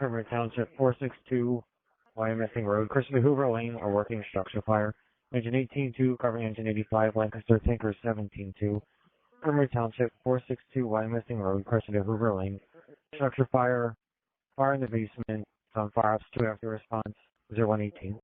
Cumru Township, 462 Wyomissing Road, Christopher Hoover Lane, a working structure fire. Engine 18-2, covering engine 85, Lancaster Tanker 17-2. Cumru Township, 462 Wyomissing Road, Christopher Hoover Lane. Structure fire, fire in the basement. It's on fire ops 2 after response, 0118.